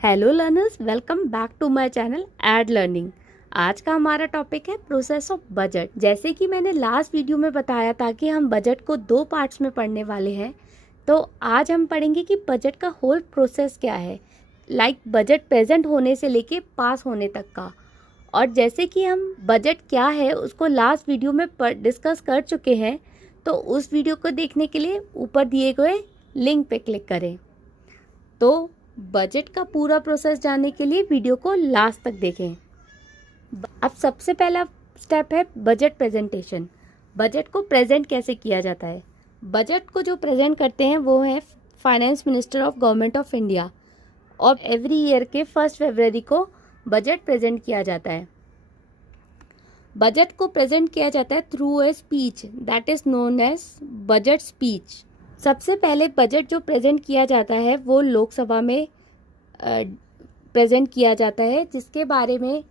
Hello learners, welcome back to my channel Ed Learning. आज का हमारा टॉपिक है प्रोसेस ऑफ बजट। जैसे कि मैंने लास्ट वीडियो में बताया था कि हम बजट को दो पार्ट्स में पढ़ने वाले हैं, तो आज हम पढ़ेंगे कि बजट का होल प्रोसेस क्या है, लाइक बजट प्रेजेंट होने से लेके पास होने तक का। और जैसे कि हम बजट क्या है उसको लास्ट वीडियो में डिस्कस कर चुके हैं, तो उस वीडियो को देखने के लिए ऊपर दिए गए लिंक पे क्लिक करें। तो बजट का पूरा प्रोसेस जानने के लिए वीडियो को लास्ट तक देखें। अब सबसे पहला स्टेप है बजट प्रेजेंटेशन। बजट को प्रेजेंट कैसे किया जाता है? बजट को जो प्रेजेंट करते हैं वो है finance minister of government of India, और एवरी ईयर के 1 फरवरी को बजट प्रेजेंट किया जाता है। बजट को प्रेजेंट किया जाता है through a speech that is known as budget speech. सबसे पहले बजट जो प्रेजेंट किया जाता है वो लोकसभा में प्रेजेंट किया जाता है, जिसके बारे में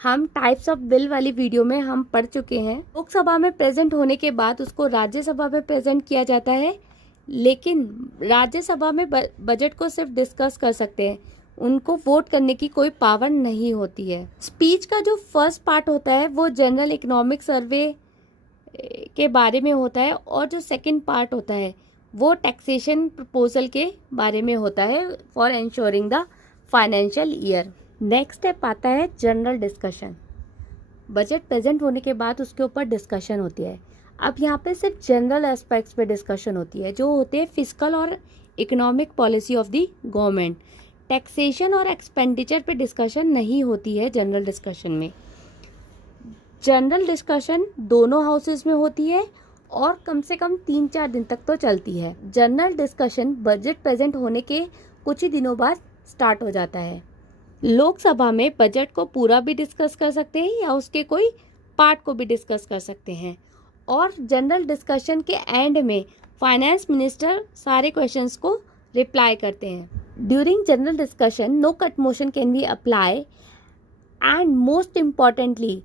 हम टाइप्स ऑफ बिल वाली वीडियो में हम पढ़ चुके हैं। लोकसभा में प्रेजेंट होने के बाद उसको राज्यसभा में प्रेजेंट किया जाता है, लेकिन राज्यसभा में बजट को सिर्फ डिस्कस कर सकते हैं, उनको वोट करने की कोई पावर नहीं होती है। स्पीच का जो फर्स्ट पार्ट होता है वो जनरल इकोनॉमिक सर्वे के बारे में होता है, और जो सेकंड पार्ट होता है वो टैक्सेशन प्रपोजल के बारे में होता है for ensuring the financial year. Next step आता है जनरल डिस्कशन। बजट प्रेजेंट होने के बाद उसके ऊपर डिस्कशन होती है। अब यहाँ पे सिर्फ जनरल एस्पेक्ट्स पे डिस्कशन होती है, जो होते हैं फिस्कल और economic policy of the government. Taxation और एक्सपेंडिचर पे डिस्कशन नहीं होती है जनरल डिस्कशन में। जनरल डिस्कशन दोनों हाउसेस में होती है और कम से कम 3-4 दिन तक तो चलती है। जनरल डिस्कशन बजट प्रेजेंट होने के कुछ ही दिनों बाद स्टार्ट हो जाता है। लोकसभा में बजट को पूरा भी डिस्कस कर सकते हैं या उसके कोई पार्ट को भी डिस्कस कर सकते हैं, और जनरल डिस्कशन के एंड में फाइनेंस मिनिस्टर सारे क्वेश्चंस को रिप्लाई करते हैं। During general discussion no cut motion can be apply, and most importantly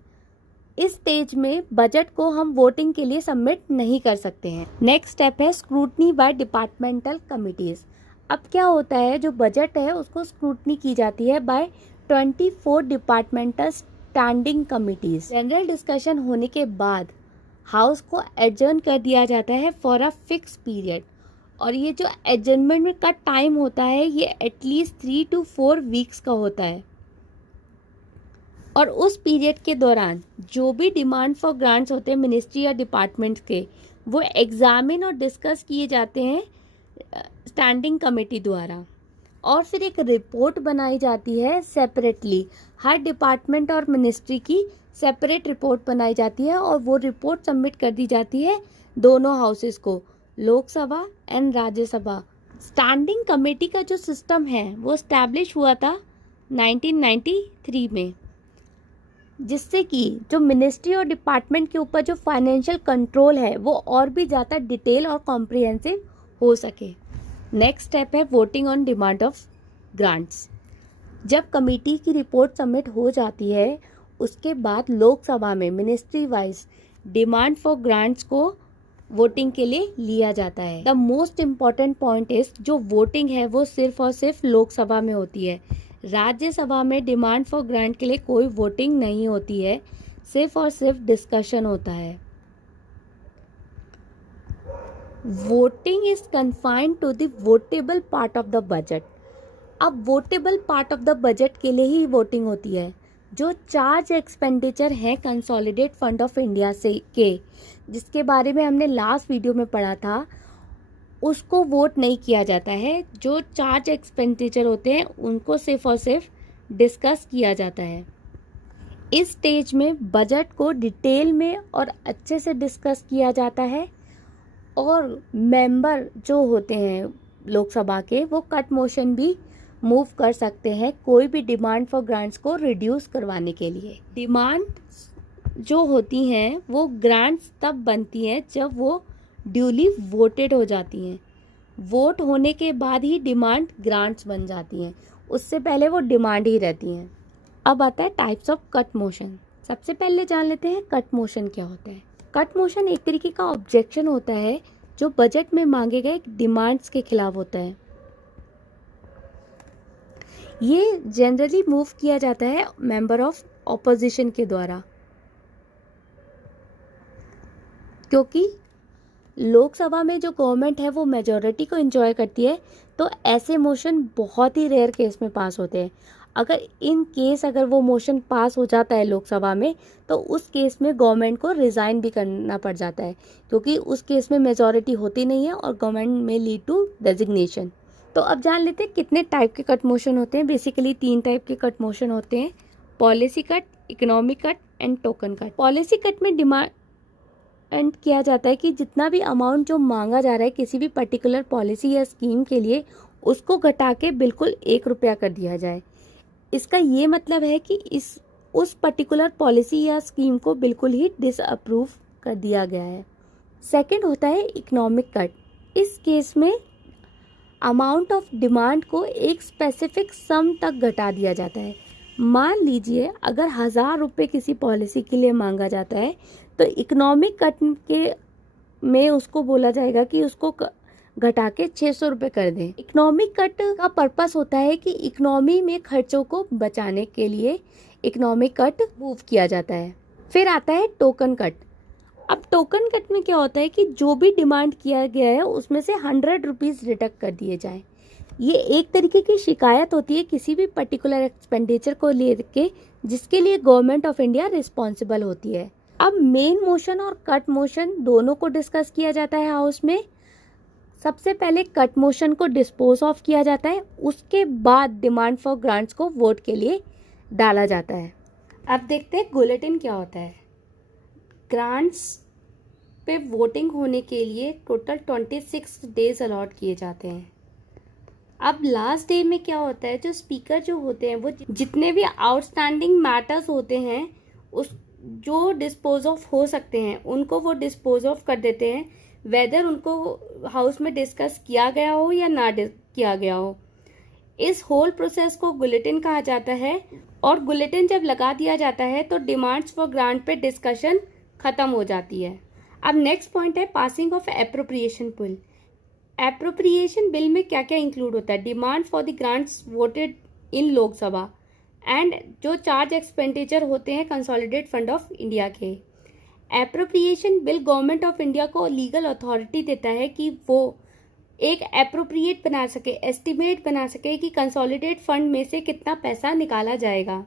इस स्टेज में बजट को हम वोटिंग के लिए सबमिट नहीं कर सकते हैं। नेक्स्ट स्टेप है स्क्रूटनी बाय डिपार्टमेंटल कमिटीज। अब क्या होता है, जो बजट है उसको स्क्रूटनी की जाती है by 24 departmental standing committees. General discussion होने के बाद हाउस को एडजर्न कर दिया जाता है फॉर अ फिक्स पीरियड, और ये जो एडजर्नमेंट का टाइम होता है ये एटलीस्ट 3 to 4 वीक्स का होता है, और उस पीरियड के दौरान जो भी डिमांड फॉर ग्रांट्स होते हैं मिनिस्ट्री या डिपार्टमेंट के, वो एग्जामिन और डिस्कस किए जाते हैं स्टैंडिंग कमेटी द्वारा, और फिर एक रिपोर्ट बनाई जाती है सेपरेटली। हर डिपार्टमेंट और मिनिस्ट्री की सेपरेट रिपोर्ट बनाई जाती है, और वो रिपोर्ट सबमिट कर दी जाती है दोनों हाउसेस को, Lok Sabha and Rajya Sabha. Standing committee का जो सिस्टम है वो स्टैब्लिश हुआ था 1993 में, जिससे कि जो मिनिस्ट्री और डिपार्टमेंट के ऊपर जो फाइनेंशियल कंट्रोल है वो और भी ज़्यादा डिटेल और कॉम्प्रिहेंसिव हो सके। नेक्स्ट स्टेप है voting on demand of grants. जब कमेटी की रिपोर्ट सबमिट हो जाती है उसके बाद लोकसभा में ministry wise demand for grants को वोटिंग के लिए लिया जाता है। The most important point is जो वोटिंग है वो सिर्फ और सिर्फ लोकसभा में होती है। राज्यसभा में डिमांड फॉर ग्रांट के लिए कोई वोटिंग नहीं होती है, सिर्फ और सिर्फ डिस्कशन होता है। Voting is confined to the votable part of the budget. अब votable part of the budget के लिए ही वोटिंग होती है। जो चार्ज एक्सपेंडिचर है कंसोलिडेट फंड ऑफ इंडिया से के, जिसके बारे में हमने लास्ट वीडियो में पढ़ा था, उसको वोट नहीं किया जाता है। जो चार्ज एक्सपेंडिचर होते हैं उनको सिर्फ और सिर्फ डिस्कस किया जाता है। इस स्टेज में बजट को डिटेल में और अच्छे से डिस्कस किया जाता है, और मेंबर जो होते हैं लोकसभा के वो कट मोशन भी मूव कर सकते हैं कोई भी डिमांड फॉर ग्रांट्स को रिड्यूस करवाने के लिए। डिमांड जो होती हैं वो ग्रांट्स तब बनती हैं जब वो ड्यूली वोटेड हो जाती हैं। वोट होने के बाद ही डिमांड ग्रांट्स बन जाती हैं, उससे पहले वो डिमांड ही रहती हैं। अब आता है टाइप्स ऑफ कट मोशन। सबसे पहले जान लेते हैं कट मोशन क्या होता है। कट मोशन एक तरीके का ऑब्जेक्शन होता है जो बजट में मांगे गए डिमांड्स के खिलाफ होता है। ये जनरली मूव किया जाता है मेंबर ऑफ ऑपोजिशन के द्वारा, क्योंकि लोकसभा में जो गवर्नमेंट है वो मेजॉरिटी को एंजॉय करती है, तो ऐसे मोशन बहुत ही रेयर केस में पास होते हैं। अगर वो मोशन पास हो जाता है लोकसभा में, तो उस केस में गवर्नमेंट को रिज़ाइन भी करना पड़ जाता है, क्योंकि उस केस में मेजॉरिटी होती नहीं है और गवर्नमेंट में लीड टू रेजिग्नेशन। तो अब जान लेते हैं कितने टाइप के कट मोशन होते हैं। बेसिकली 3 टाइप के कट मोशन होते हैं, policy cut, economic cut and token cut. Policy cut में डिमांड किया जाता है कि जितना भी अमाउंट जो मांगा जा रहा है किसी भी पर्टिकुलर पॉलिसी या स्कीम के लिए, उसको घटा के बिल्कुल 1 रुपया कर दिया जाए। इसका ये मतलब है कि उस पर्टिकुलर पॉलिसी या स्कीम को बिल्कुल ही डिसअप्रूव कर दिया गया है। सेकंड होता है इकोनॉमिक कट। इस केस में अमाउंट ऑफ डिमांड को एक स्पेसिफिक सम तक घटा दिया जाता है। मान लीजिए अगर 1000 रुपये किसी पॉलिसी के लिए मांगा जाता है, तो इकोनॉमिक कट के में उसको बोला जाएगा कि उसको घटा के 600 रुपये कर दें। इकोनॉमिक कट का पर्पस होता है कि इकोनॉमी में खर्चों को बचाने के लिए इकोनॉमिक कट मूव किया जाता है। फिर आता है टोकन कट। अब टोकन कट में क्या होता है कि जो भी डिमांड किया गया है उसमें से 100 रुपीज़ डिडक्ट कर दिए जाएं। ये एक तरीके की शिकायत होती है किसी भी पर्टिकुलर एक्सपेंडिचर को लेके, जिसके लिए गवर्नमेंट ऑफ इंडिया रिस्पॉन्सिबल होती है। अब मेन मोशन और कट मोशन दोनों को डिस्कस किया जाता है हाउस में। सबसे पहले कट मोशन को डिस्पोज ऑफ किया जाता है, उसके बाद डिमांड फॉर ग्रांट्स को वोट के लिए डाला जाता है। अब देखते हैं गुलेटिन क्या होता है। ग्रांट्स पे वोटिंग होने के लिए टोटल 26 डेज अलॉट किए जाते हैं। अब लास्ट डे में क्या होता है, जो स्पीकर जो होते हैं वो जितने भी आउटस्टैंडिंग मैटर्स होते हैं उस जो डिस्पोज ऑफ हो सकते हैं उनको वो डिस्पोज ऑफ कर देते हैं, वेदर उनको हाउस में डिस्कस किया गया हो या ना किया गया हो। इस होल प्रोसेस को बुलेटिन कहा जाता है, और बुलेटिन जब लगा दिया जाता है तो डिमांड्स फॉर ग्रांट पे डिस्कशन खत्म हो जाती है। अब नेक्स्ट पॉइंट है passing of appropriation bill. Appropriation bill में क्या क्या इंक्लूड होता है, demand for the grants voted in Lok Sabha and जो चार्ज एक्सपेंडिचर होते हैं कंसोलिडेटेड फंड ऑफ इंडिया के। Appropriation bill government of India को लीगल अथॉरिटी देता है कि वो एक एप्रोप्रिएट बना सके, एस्टिमेट बना सके कि कंसोलिडेटेड फंड में से कितना पैसा निकाला जाएगा।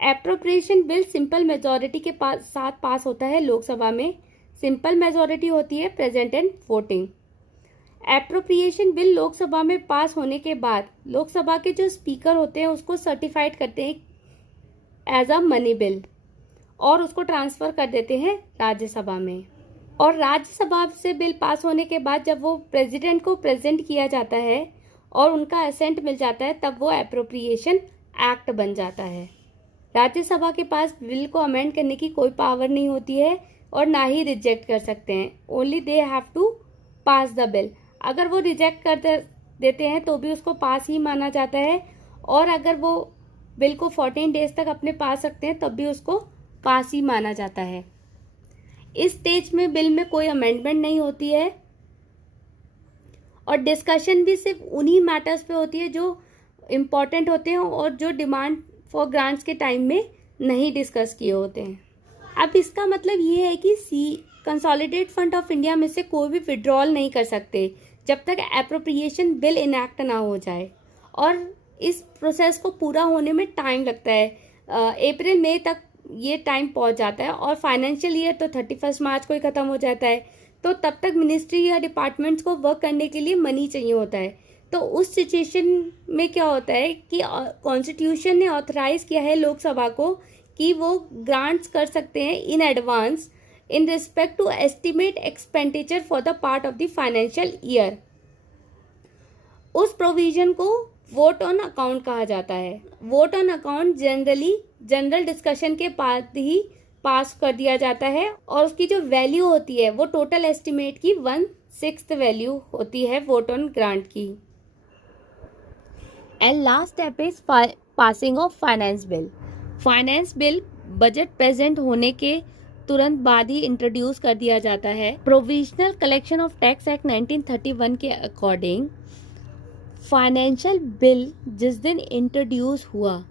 एप्रोप्रिएशन बिल सिंपल मेजॉरिटी के साथ पास होता है लोकसभा में। सिंपल मेजॉरिटी होती है present and voting. Appropriation bill Lok Sabha में पास होने के बाद लोकसभा के जो स्पीकर होते हैं उसको सर्टिफाइड करते हैं एज अ मनी बिल और उसको ट्रांसफ़र कर देते हैं राज्यसभा में। और राज्यसभा से बिल पास होने के बाद जब वो प्रेसिडेंट को प्रेजेंट किया जाता है और उनका असेंट मिल जाता है, तब वो एप्रोप्रिएशन एक्ट बन जाता है। राज्यसभा के पास बिल को अमेंड करने की कोई पावर नहीं होती है और ना ही रिजेक्ट कर सकते हैं। Only they have to pass the bill. अगर वो रिजेक्ट कर देते हैं तो भी उसको पास ही माना जाता है, और अगर वो बिल को 14 डेज तक अपने पास रखते हैं तब भी उसको पास ही माना जाता है। इस स्टेज में बिल में कोई अमेंडमेंट नहीं होती है और डिस्कशन भी सिर्फ उन्हीं मैटर्स पे होती है जो इम्पॉर्टेंट होते हैं और जो डिमांड फॉर ग्रांट्स के टाइम में नहीं डिस्कस किए होते हैं। अब इसका मतलब ये है कि कंसोलिडेटेड फंड ऑफ इंडिया में से कोई भी विड्रॉल नहीं कर सकते जब तक एप्रोप्रिएशन बिल इनैक्ट ना हो जाए, और इस प्रोसेस को पूरा होने में टाइम लगता है। अप्रैल मई तक ये टाइम पहुंच जाता है और फाइनेंशियल ईयर तो 31 मार्च को ही ख़त्म हो जाता है। तो तब तक मिनिस्ट्री या डिपार्टमेंट्स को वर्क करने के लिए मनी चाहिए होता है। तो उस सिचुएशन में क्या होता है कि कॉन्स्टिट्यूशन ने ऑथराइज किया है लोकसभा को कि वो ग्रांट्स कर सकते हैं in advance in respect to estimate expenditure for the part of the financial year. उस प्रोविजन को वोट ऑन अकाउंट कहा जाता है। Vote on account general discussion के बाद ही पास कर दिया जाता है और उसकी जो वैल्यू होती है वो टोटल एस्टिमेट की 1/6 वैल्यू होती है वोट ऑन ग्रांट की। And last step is passing of finance bill. Finance bill budget present होने के तुरंत बाद ही इंट्रोड्यूस कर दिया जाता है। Provisional collection of tax act 1931 के अकॉर्डिंग फाइनेंशियल बिल जिस दिन इंट्रोड्यूस हुआ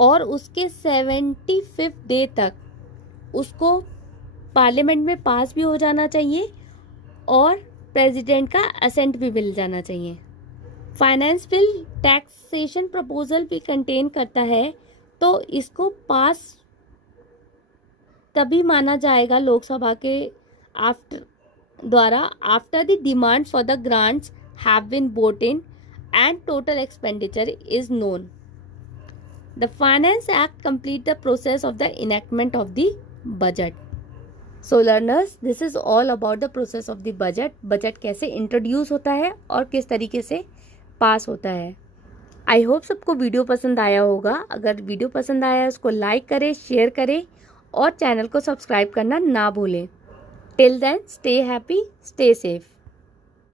और उसके 75th डे तक उसको पार्लियामेंट में पास भी हो जाना चाहिए और प्रेसिडेंट का असेंट भी मिल जाना चाहिए। फाइनेंस बिल टैक्सेशन प्रपोजल भी कंटेन करता है, तो इसको पास तभी माना जाएगा लोकसभा के after the demand for the grants have been voted and total expenditure is known. The finance act complete the process of the enactment of the budget. So learners, this is all about the process of the budget. Budget कैसे introduce होता है और किस तरीके से पास होता है। I hope सबको वीडियो पसंद आया होगा। अगर वीडियो पसंद आया है उसको लाइक करें, शेयर करें और चैनल को सब्सक्राइब करना ना भूलें। Till then, stay happy, stay safe.